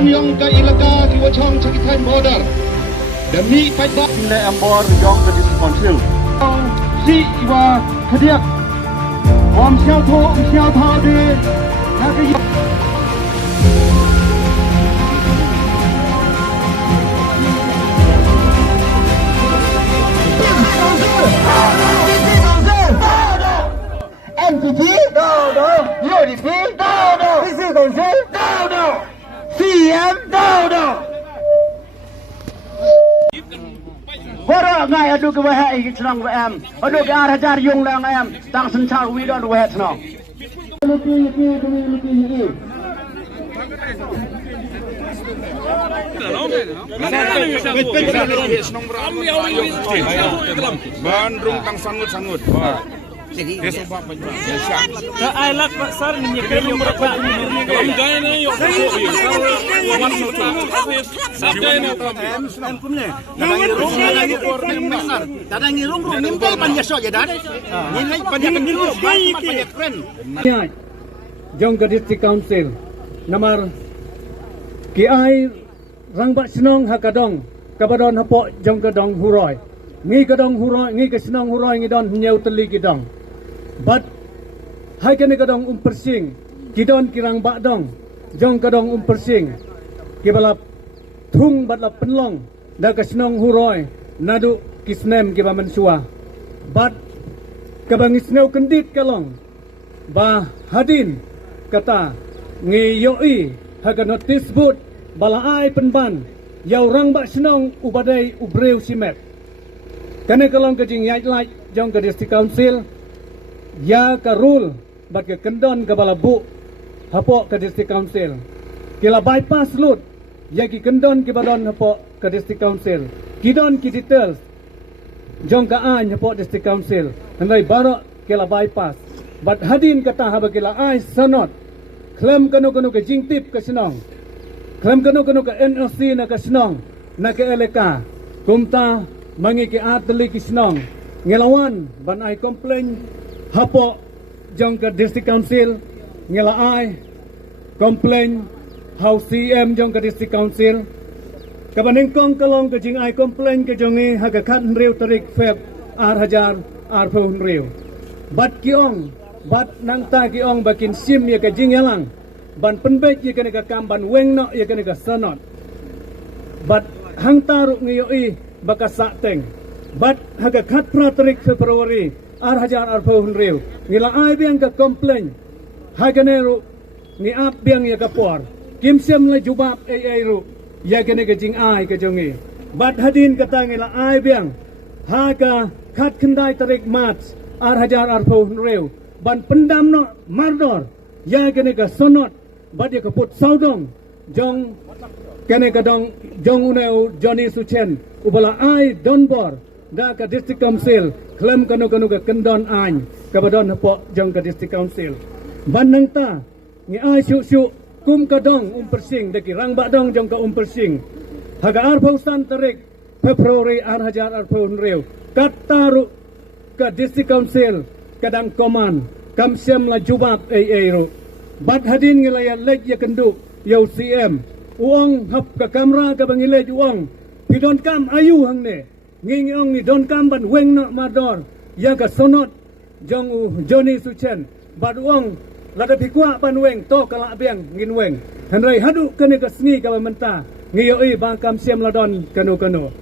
Don yang ke ilaga ki wachong Chakitan border. Demi fight le ambor yong ke diskonsel si iwa khadiak. Om xiao tho de na ke MPP 到到，UDP 到到，PC 公司到到，CM 到到。Wara ngai adu ke wahai ke senang WM, adu ke arah jar yung lang em, tang sencar widon wahai senang. Bandung tang sangut-sangut. Dia sebab banyak. Ai lak pasar ni kaya berapa ni gaya ni yo. Kadang ngirung nimpel panjang saja dah. Nilai panjang ngirung panjang keren. Jong ke District Council namar KI rangbat senong hakadong kabadon hapok jong ke dong huroi ngi ke dong huroi ngi ke senong huroi ngi don nyau teli kidong but hai kene ke dong persing kidon kirang bak dong jong ke dong persing kibalap thung batlap penlong da ke senong huroi nadu kisnem kiba mensua but kabang isneu kendit kalong ba hadin kata ngi yoi haga notis boot balaai penban yau rang bak senong ubadai ubreu simet kane kalong ke jing yai lai jong ke District Council ya ka rule bat ke kendon ke bala bu hapok ke District Council kila bypass lut ya ki kendon ke badon hapok ke District Council kidon ki details jong ka an hapok District Council handai barok kila bypass bat hadin kata haba kila ai sanot klaim kanu ke jingtip ke senong klaim kanu ke NLC na ke senong na ke LK kumta mangi ke atli ke senong ngelawan ban ai komplain hapo jong ke District Council ngela ai komplain how CM jong ke District Council kabaning kong kalong ke jing ai komplain ke jongi haga khat rew tarik feb ar hajar ar phun rew bat kiong bat nang ta kiong bakin sim ya ke jing yalang ban penbek ya kene ka kam ban weng no ya kene ka sanot bat hang taru ngiyoi baka sateng bat haga khat pratrik Februari ar hajar ar phun rew ngila ai biang ka komplain haga neru ni ap biang ya ka por kim sem la jubab ai ru ya kene ka jing ai ka jongi bat hadin kata ngila ai biang haga khat kendai tarik mat ar hajar ar phun rew ban pendam no mardor ya kene ka sonot bat ya ka put saudong jong kene ka dong jong uneu Johnny Suchen ubala ai donbor da ka District Council klaim kanu ka kendon ain ka badon hapo jong ka District Council ban nang ta ngi ai syu kum ka dong persing da ki rang ba dong jong ka persing haga ar pausan tarik Februari ar hajar ar phun rew kataru ka District Council kadang koman kam sem la jubab ru bat hadin ngilaya lej ya kendu yau CM uang hap ka kamera ka bangilej uang pidon kam ayu hang ne ngi ong ni don kam ban weng no mador ya ka sonot jong Johnny Suchen bat uang lada pikwa ban weng to kala biang ngin weng hanrai hadu kene ka sngi ka menta ngi yoi ba kam sem ladon kanu